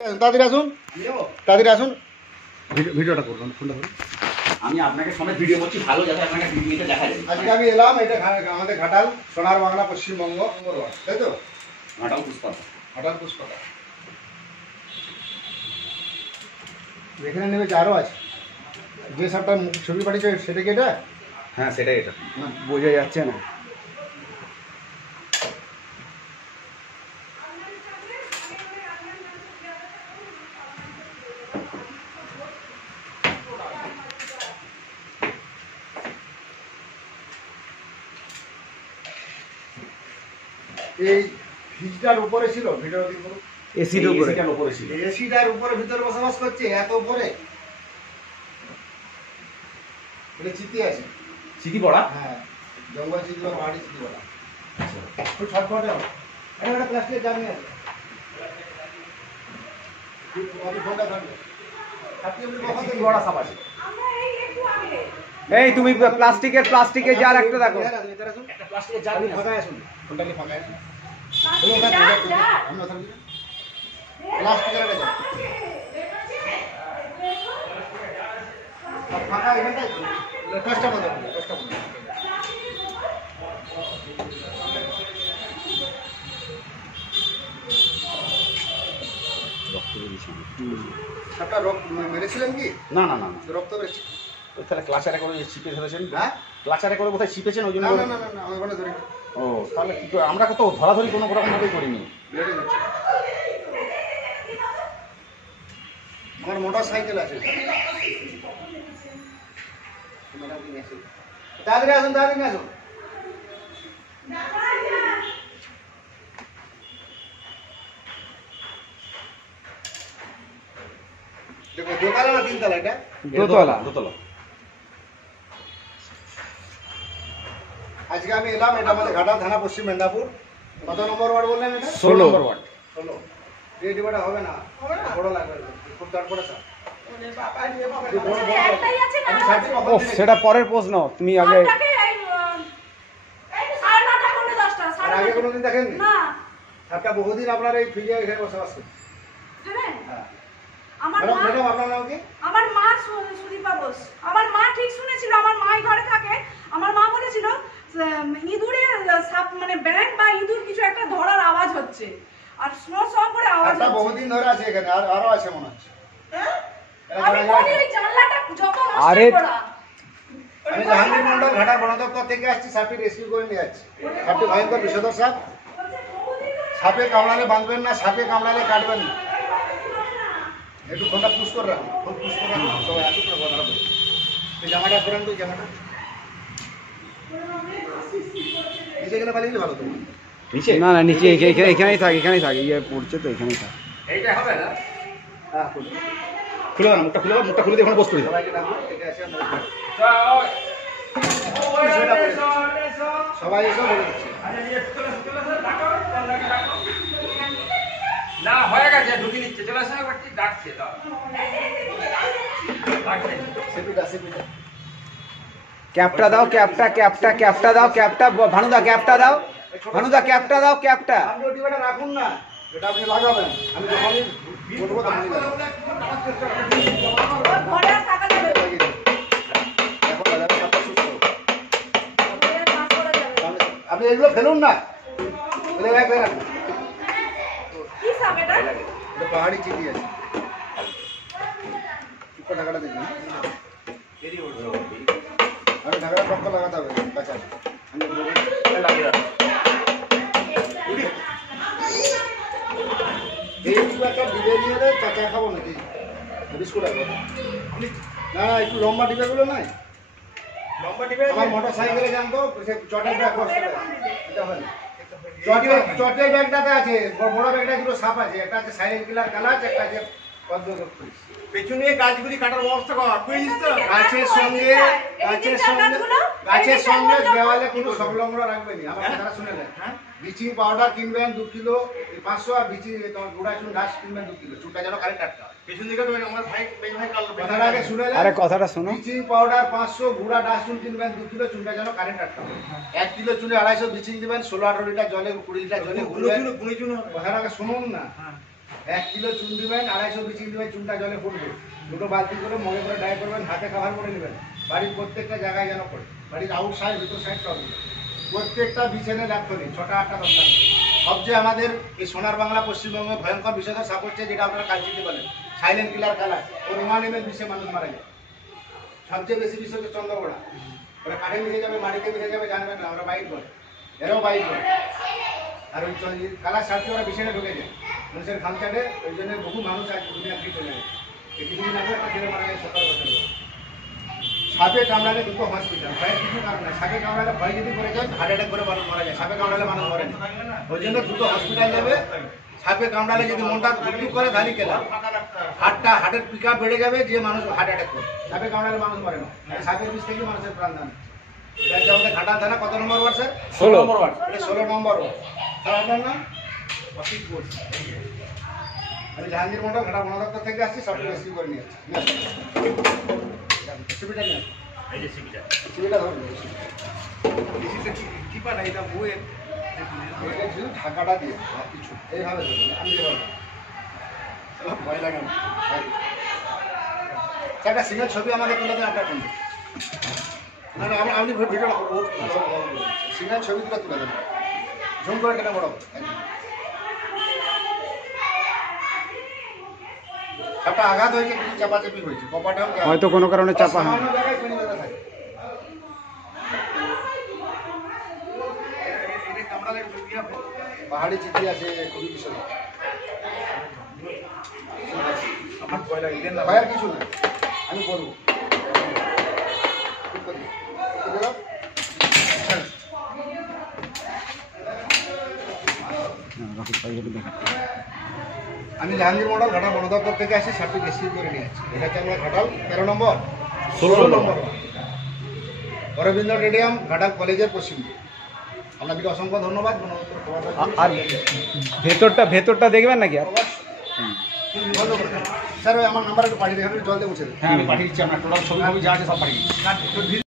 তাড়াতাড়ি আসুন, তাড়াতাড়ি আসুন। ভিডিওটা করুন, ফোনটা করুন। আমি আপনাকে সমেত ভিডিও করছি, ভালো যাতে আপনাকে ভিডিওতে দেখা যায়। আজকে আমি এলাম, এটা আমাদের ঘাটাল, সোনার বাংলা, পশ্চিমবঙ্গ, তাই তো? ঘাটাল পুষ্পাতা। ঘাটাল পুষ্পাতা। এখানে নেমে আরও আছে। যে সবটা ছবি পাঠিয়েছে সেটা কি এটা? হ্যাঁ, সেটাই এটা। না, বোঝা যাচ্ছে না। এই ফ্রিজটার উপরে ছিল, ভিডিও দেখুন। এসির উপরে ছিল। এসিটার উপরে ভিতরে বসবাস করছে, এত উপরে। এটা চিঠি আছে। চিঠি পড়া? হ্যাঁ, জঙ্গল চিঠি বা পাহাড়ি চিঠি বলা। খুব ছটফটে হবে। একটা প্লাস্টিকের জানি আছে। ফোনটা ধরবে। বড় সাপ আছে। এই তুমি প্লাস্টিকের জার একটা দেখো। একটা প্লাস্টিকের জার নিয়ে ফাঁকা আসুন। ফোনটা নিয়ে ফাঁকা আসুন। প্লাস্টিকের একটা জার। ফাঁকা এখানটাই তো। টসটা বন্ধ করুন, টসটা বন্ধ করুন। সাপটা রক্ত মেরেছিলেন কি? না, রক্ত বেরোচ্ছে। তাহলে ক্লাচারে করে চিপে ফেলেছেন। হ্যাঁ, ক্লাচারে করে কোথায় চিপেছেন ওই জন্য? না, আমি ওখানে ধরি। ও, তাহলে কি করে? আমরা তো ধরাধরি কোনো রকম ভাবেই করিনি। আমার মোটর সাইকেল আছে। তাড়াতাড়ি আসুন, তাড়াতাড়ি আসুন। দেখো, দোতলা না তিনতলা এটা? দোতলা। আজকে আমি এলাম, এটা আমাদের ঘাটাল থানা, পশ্চিম মেদিনীপুর। কত নম্বর ওয়ার্ড বললেন এটা? 16 নম্বর ওয়ার্ড। 16। এই ডিবাটা হবে না, বড় লাগবে, খুব তারপরে স্যার। সেটা পরের প্রশ্ন, তুমি আগে। আর আগে কোনোদিন দেখেননি? সাপটা বহুদিন আপনার এই ফ্রিজে এখানে বসবাস করছে। হ্যাঁ। ম্যাডাম, আপনার নাম কি? আমার মা সুদীপা বোস। আমার মা ঠিক শুনেছিল, আমার মাই ঘরে থাকে। আমার মা বলেছিল ইঁদুরের সাপ, মানে ব্যাঙ বা ইঁদুর কিছু একটা ধরার আওয়াজ হচ্ছে, আর স্নো সং করে আওয়াজ সাপটা হচ্ছে। বহুদিন ধরে আছে এখানে, আর আরো আছে মনে হচ্ছে। আমি বলি ওই জানলাটা যত আরে, নষ্ট করা। আমি জাহাঙ্গীর মন্ডল, ঘাটাল বন দপ্তর থেকে আসছি, সাপটি রেস্কিউ করে নিয়ে যাচ্ছি। সাপটি ভয়ঙ্কর বিষধর সাপ। সাপে কামড়ালে বাঁধবেন না, সাপে কামড়ালে কাটবেন না। একটু ফোনটা পুশ করে রাখুন, ফোন পুশ করে রাখুন, সবাই আসুক না, কথাটা বলুন। এই জামাটা করেন তো, এই জামাটা নিচে গেলে পালিয়ে গেলে ভালো তো। নিচে? না, নিচে এখানেই থাক, ইয়ে পড়ছে তো, এখানেই থাক। এইটা হবে না? হ্যাঁ, খুলুন। খুলে দাও, মুখটা খুলে দিয়ে ওখানে বসতে দিও। সবাইকে ডাকুন, এদিকে আসে আমরা। সবাই এসে বলে দিচ্ছি। না, হয়ে গেছে, ঢুকে নিচ্ছে, চলে আসে, ডাকছে। সেপিটা। ক্যাপটা দাও, ক্যাপটা দাও, ভানুদা ক্যাপটা দাও, ক্যাপটা। আপনি ওই ডিবাটা রাখুন না, এটা আপনি লাগাবেন। আমি যখনই বলবো তখনই লাগাবেন। ঘরে আর থাকা যাবে না। এখন লাগাবেন, সাপটা সুস্থ হবে। ঘরে আর কাজ করা যাবে না। আপনি এগুলো ফেলুন না, এগুলো এক রাখুন। কি সাপ এটা? এটা পাহাড়ি চিঠি আছে। একটু ঢাকাটা দেখুন। আমি ঢাকাটা পক্ষ লাগাতে হবে, কাঁচা। এই একটা ডিবে দিয়ে দেয়, চা খাবো নাকি? বিস্কুট আছে না? একটু লম্বা ডিবেগুলো নাই? আমার মোটর সাইকেলে যান তো, সে চটের ব্যাগ বসতে পারে। এটা হয় না। চটের ব্যাগটাতে আছে, বড় ব্যাগটা দুটো সাপ আছে, একটা আছে সাইলেন্ট কিলার কালাচ, একটা আছে পেছনে গাছগুলি কাটার ব্যবস্থা করা বুঝিস তো? গাছের সঙ্গে দেওয়ালে কোনো সংলগ্ন রাখবেনি। আমার কথাটা শুনে নেন। ব্লিচিং পাউডার কিনবেন 2 কিলো 500, আর ব্লিচিং তোমার গুঁড়া চুন ঘাস কিনবেন 2 কিলো। চুনটা যেন কারেন্ট টাটকা হয়। পেছন দিকে তো আমার ভাই কালো কথাটা আগে শুনে নেন। আরে কথাটা শোনো। ব্লিচিং পাউডার 500, গুঁড়া ডাস্ট চুন কিনবেন 2 কিলো, চুনটা যেন কারেন্ট টাটকা হয়। 1 কিলো চুনে 250 ব্লিচিং দিবেন, 16-18 লিটার জলে, 20 লিটার জলে গুলবেন। কথাটা আগে শুনুন না। 1 কিলো চুন দিবেন, 250 বিচিং দিবেন, চুনটা জলে ফুটবে। 2টো বালতি করে মগে করে ড্রাই করবেন, হাতে কভার করে নেবেন। বাড়ির প্রত্যেকটা জায়গায় যেন পড়ে, বাড়ির আউট সাইড ভিতর সাইড সব দিবেন। প্রত্যেকটা বিছানে রাখতে দিন, 6টা 8টা 10টা। সবচেয়ে আমাদের এই সোনার বাংলা পশ্চিমবঙ্গে ভয়ঙ্কর বিষয়টা সাপ হচ্ছে, যেটা আপনারা কালচিতে বলেন সাইলেন্ট কিলার খেলা। ও রোমান এমএল বিষে মানুষ মারা যায়। সবচেয়ে বেশি বিষয় হচ্ছে চন্দ্রগোড়া। ওরা কাঠে মিশে যাবে, মাটিতে মিশে যাবে, জানবেন না, ওরা বাইট করে, এরাও বাইট করে। আর ওই কালার সারতে ওরা বিছানে ঢুকে যায় মানুষের খামচাটে। ওই জন্য বহু মানুষ আজ দুনিয়া থেকে চলে যায়। এই কিছুদিন আগে একটা ছেলে মারা যায় 17 বছর। সাপে কামড়ালে দুটো হসপিটাল, ভয়ের কিছু কারণ নাই। সাপে কামড়ালে ভয় যদি করে যায়, হার্ট অ্যাটাক করে মানুষ মারা যায়। সাপে কামড়ালে মানুষ মরে না। ওই জন্য দুটো হসপিটাল যাবে। সাপে কামড়ালে যদি মনটা দুঃখ করে ধানি কেলা, হার্টের পিক আপ বেড়ে যাবে, যে মানুষ হার্ট অ্যাটাক করে। সাপে কামড়ালে মানুষ মরে না। সাপের বিষ থেকে মানুষের প্রাণ দান। এটা হচ্ছে আমাদের ঘাটাল থানা। কত নম্বর ওয়ার্ড স্যার? 16 নম্বর ওয়ার্ড। এটা 16 নম্বর ওয়ার্ড। স্যার আপনার নাম? অসিত ঘোষ। আমি জাহাঙ্গীর মন্ডল, ঘাটা বন দপ্তর থেকে আসছি। সব রেসিভ করে নিয়ে আসছি। রেসিপিটা নিয়ে আসছি। এই যে সিবিটা রেসিপিটা ধরুন। ডিসিটা কি পানা এটা বইয়ের এটা ছিল ঢাকাটা দিয়ে, আর কিছু এইভাবে ধরুন। আমি যেভাবে ভয় লাগে না। একটা সিঙ্গেল ছবি আমাদের তুলে দেন আপনার কোনটা? না না, আপনি ভিডিওটা সিঙ্গেল ছবিগুলো তুলে দেন। জুম করে কেটে বড় একটা আঘাত হয়েছে, কিছু চাপাচাপি হয়েছে, কপাটাও হয়তো কোনো কারণে চাপা। সামান্য জায়গায় পেনি ব্যথা থাকে। এটা কামড়ালে ইয়া পাহাড়ি চিঠি আছে, খুবই বিষয়। আমার ভয় লাগে দেন না ভয়ের কিছু না, আমি বলবো। ঠিক করে দিন। ঠিক আছে? আমি জাহাঙ্গীর মন্ডল, ঘাটাল বন দপ্তর থেকে আসি। সাপটি রেসিভ করে নিয়ে আসছি। এটা হচ্ছে আমরা ঘাটাল 13 নম্বর 16 নম্বর অরবিন্দ স্টেডিয়াম, ঘাটাল কলেজের পশ্চিম দিকে। আপনাদেরকে অসংখ্য ধন্যবাদ। আর ভেতরটা দেখবেন নাকি? আর স্যার ওই আমার নাম্বার একটু পাঠিয়ে দেবেন, জল দিয়ে মুছে দেবেন। হ্যাঁ আমি পাঠিয়ে দিচ্ছি আপনার টোটাল ছবি যা আছে সব পাঠিয়ে দিচ্ছি।